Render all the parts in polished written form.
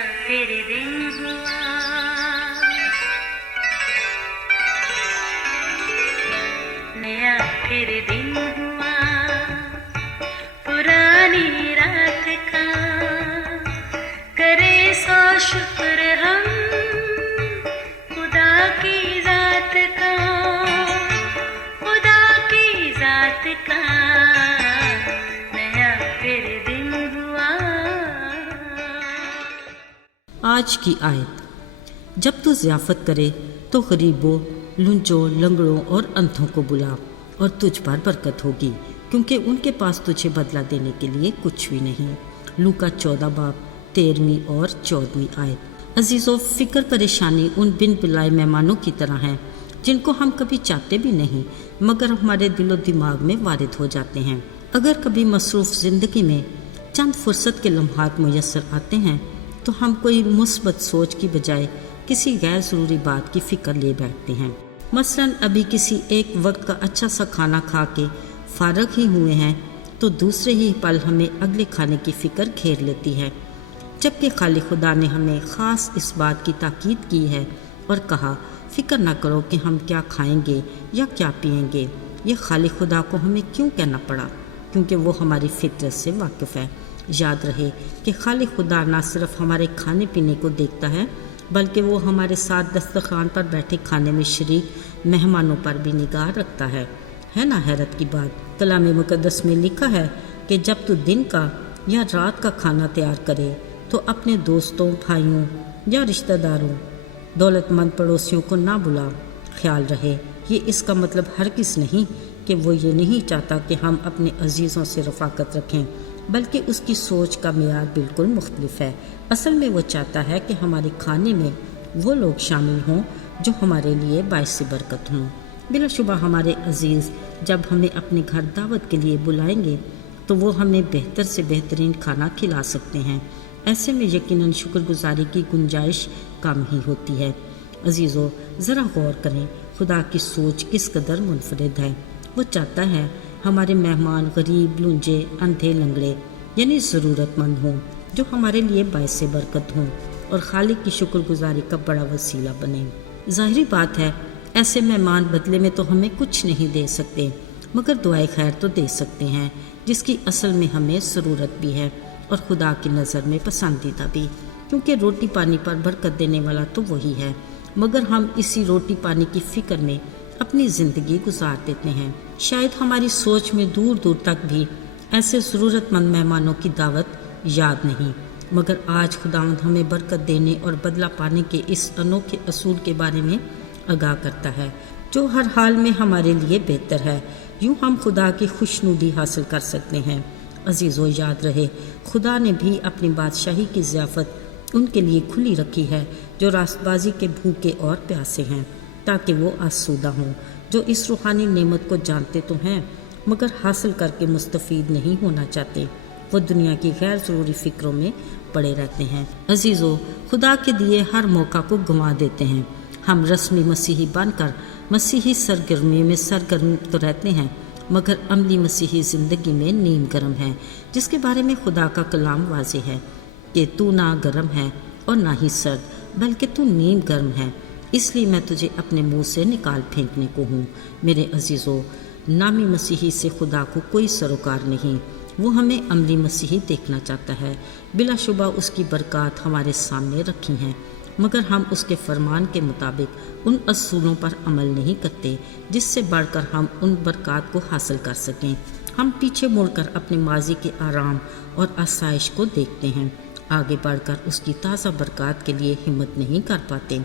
फिर दिन हुआ, नया फिर दिन हुआ, पुरानी रात का करे सो शुक्र हम खुदा की जात का, खुदा की जात का, नया फिर दिन हुआ। आज की आयत, जब तू ज़ियाफ़त करे तो गरीबों, लुंचों, लंगड़ों और अंधों को बुला और तुझ पर बरकत होगी, क्योंकि उनके पास तुझे बदला देने के लिए कुछ भी नहीं। लूका 14 बाब 13वीं और 14वीं आयत। अजीज़ों, फ़िक्र परेशानी उन बिन बुलाए मेहमानों की तरह है जिनको हम कभी चाहते भी नहीं मगर हमारे दिलो दिमाग में वारिद हो जाते हैं। अगर कभी मसरूफ़ ज़िंदगी में चंद फुर्सत के लम्हात मुयस्सर आते हैं तो हम कोई मुस्बत सोच की बजाय किसी गैर ज़रूरी बात की फ़िक्र ले बैठते हैं। मसलन अभी किसी एक वक्त का अच्छा सा खाना खा के फारग ही हुए हैं तो दूसरे ही पल हमें अगले खाने की फ़िक्र घेर लेती है, जबकि खालिक खुदा ने हमें ख़ास इस बात की ताकीद की है और कहा, फ़िक्र ना करो कि हम क्या खाएंगे या क्या पिएंगे। ये खालिक खुदा को हमें क्यों कहना पड़ा? क्योंकि वो हमारी फितरत से वाकिफ़ है। याद रहे कि खालिक खुदा ना सिर्फ हमारे खाने पीने को देखता है बल्कि वो हमारे साथ दस्तरखान पर बैठे खाने में शरीक मेहमानों पर भी निगाह रखता है ना हैरत की बात। कलाम मुक़द्दस में लिखा है कि जब तू दिन का या रात का खाना तैयार करे तो अपने दोस्तों, भाइयों या रिश्तेदारों, दौलतमंद पड़ोसियों को ना बुला। ख्याल रहे, ये इसका मतलब हरगिज़ नहीं कि वो ये नहीं चाहता कि हम अपने अजीज़ों से रफ़ाकत रखें, बल्कि उसकी सोच का मेयार बिल्कुल मुख्तलिफ है। असल में वो चाहता है कि हमारे खाने में वो लोग शामिल हों जो हमारे लिए बाइस बरकत हों। बिलाशुबा हमारे अजीज़ जब हमें अपने घर दावत के लिए बुलाएंगे तो वो हमें बेहतर से बेहतरीन खाना खिला सकते हैं। ऐसे में यकीनन शुक्रगुजारी की गुंजाइश कम ही होती है। अजीज़ों, ज़रा गौर करें, खुदा की सोच किस कदर मुनफरिद है। वो चाहता है हमारे मेहमान गरीब, लूंजे, अंधे, लंगड़े यानी ज़रूरतमंद हों जो हमारे लिए बाइस बरकत हों और खालिक की शुक्रगुजारी का बड़ा वसीला बने। ज़ाहिरी बात है, ऐसे मेहमान बदले में तो हमें कुछ नहीं दे सकते मगर दुआए खैर तो दे सकते हैं, जिसकी असल में हमें ज़रूरत भी है और खुदा की नज़र में पसंदीदा भी, क्योंकि रोटी पानी पर बरकत देने वाला तो वही है। मगर हम इसी रोटी पानी की फ़िक्र में अपनी ज़िंदगी गुजार देते हैं। शायद हमारी सोच में दूर दूर तक भी ऐसे ज़रूरतमंद मेहमानों की दावत याद नहीं, मगर आज खुदावंद हमें बरकत देने और बदला पाने के इस अनोखे असूल के बारे में आगाह करता है जो हर हाल में हमारे लिए बेहतर है। यूँ हम खुदा की खुशनुदी हासिल कर सकते हैं। अजीज़ों, याद रहे, खुदा ने भी अपनी बादशाही की ज़ियाफ़त उनके लिए खुली रखी है जो रास्तबाजी के भूखे और प्यासे हैं, ताकि वो आसूदा हों, जो इस रूहानी नेमत को जानते तो हैं मगर हासिल करके मुस्तफ़ीद नहीं होना चाहते। वो दुनिया की गैर ज़रूरी फ़िक्रों में पड़े रहते हैं। अजीज़ों, खुदा के दिए हर मौका को गंवा देते हैं। हम रस्मी मसीही बनकर मसीही सरगर्मी में सरगर्म तो रहते हैं मगर अमली मसीही ज़िंदगी में नीम गर्म है, जिसके बारे में खुदा का कलाम वाज़ेह है कि तू ना गर्म है और ना ही सर्द बल्कि तू नीम गर्म है, इसलिए मैं तुझे अपने मुंह से निकाल फेंकने को हूँ। मेरे अजीज़ों, नामी मसीही से खुदा को कोई सरोकार नहीं। वो हमें अमली मसीही देखना चाहता है। बिलाशुबा उसकी बरक़ात हमारे सामने रखी हैं, मगर हम उसके फरमान के मुताबिक उन असूलों पर अमल नहीं करते जिससे बढ़कर हम उन बरक़ात को हासिल कर सकें। हम पीछे मुड़कर अपने माजी के आराम और आसाइश को देखते हैं, आगे बढ़कर उसकी ताज़ा बरक़ात के लिए हिम्मत नहीं कर पाते।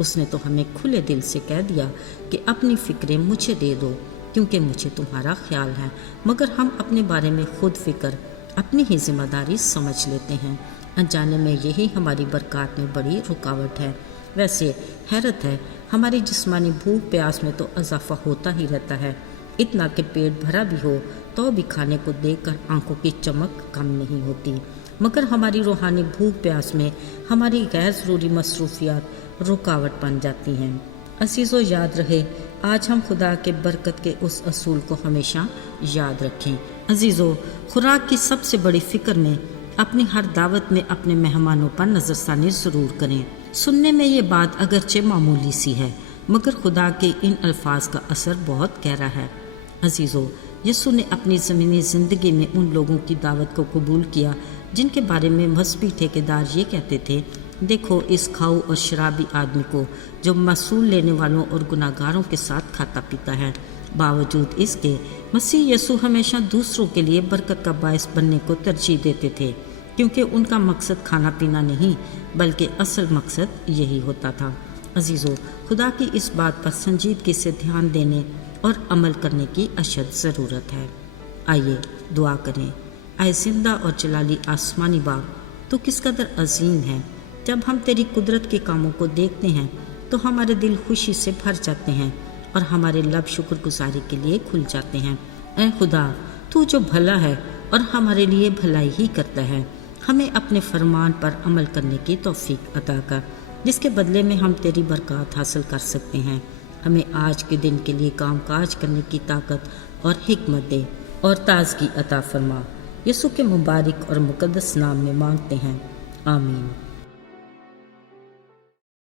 उसने तो हमें खुले दिल से कह दिया कि अपनी फ़िक्रें मुझे दे दो क्योंकि मुझे तुम्हारा ख्याल है, मगर हम अपने बारे में खुद फ़िक्र अपनी ही जिम्मेदारी समझ लेते हैं। अनजाने में यही हमारी बरक़ात में बड़ी रुकावट है। वैसे हैरत है, हमारी जिस्मानी भूख प्यास में तो इजाफा होता ही रहता है, इतना कि पेट भरा भी हो तो भी खाने को देखकर आंखों की चमक कम नहीं होती, मगर हमारी रूहानी भूख प्यास में हमारी गैर ज़रूरी मसरूफियात रुकावट बन जाती हैं। अजीज़ों, याद रहे, आज हम खुदा के बरकत के उस असूल को हमेशा याद रखें। अजीज़ों, खुराक की सबसे बड़ी फ़िक्र में اپنی ہر دعوت میں اپنے مہمانوں پر نظر ثانی ضرور کریں۔ سننے میں یہ بات اگرچہ معمولی سی ہے، مگر خدا کے ان الفاظ کا اثر بہت گہرا ہے۔ عزیزو، یسوع نے اپنی زمینی زندگی میں ان لوگوں کی دعوت کو قبول کیا جن کے بارے میں مذہبی ٹھیکیدار یہ کہتے تھے، دیکھو اس کھاؤ اور شرابی آدمی کو جو محصول لینے والوں اور گناہ گاروں کے ساتھ کھاتا پیتا ہے۔ باوجود اس کے مسیح یسوع ہمیشہ دوسروں کے لیے برکت کا باعث بننے کو ترجیح دیتے تھے، کیونکہ ان کا مقصد کھانا پینا نہیں بلکہ اصل مقصد یہی ہوتا تھا۔ عزیزو، خدا کی اس بات پر سنجیدگی سے دھیان دینے اور عمل کرنے کی اشد ضرورت ہے۔ آئیے دعا کریں۔ اے زندہ اور جلالی آسمانی باپ، تو کس قدر عظیم ہے۔ جب ہم تیری قدرت کے کاموں کو دیکھتے ہیں تو ہمارے دل خوشی سے بھر جاتے ہیں اور ہمارے لب شکر گزاری کے لیے کھل جاتے ہیں۔ اے خدا، تو جو بھلا ہے اور ہمارے لیے بھلائی ہی کرتا ہے، ہمیں اپنے فرمان پر عمل کرنے کی توفیق عطا کر، جس کے بدلے میں ہم تیری برکات حاصل کر سکتے ہیں۔ ہمیں آج کے دن کے لیے کام کاج کرنے کی طاقت اور حکمت دے اور تازگی عطا فرما۔ یسوع کے مبارک اور مقدس نام میں مانگتے ہیں، آمین۔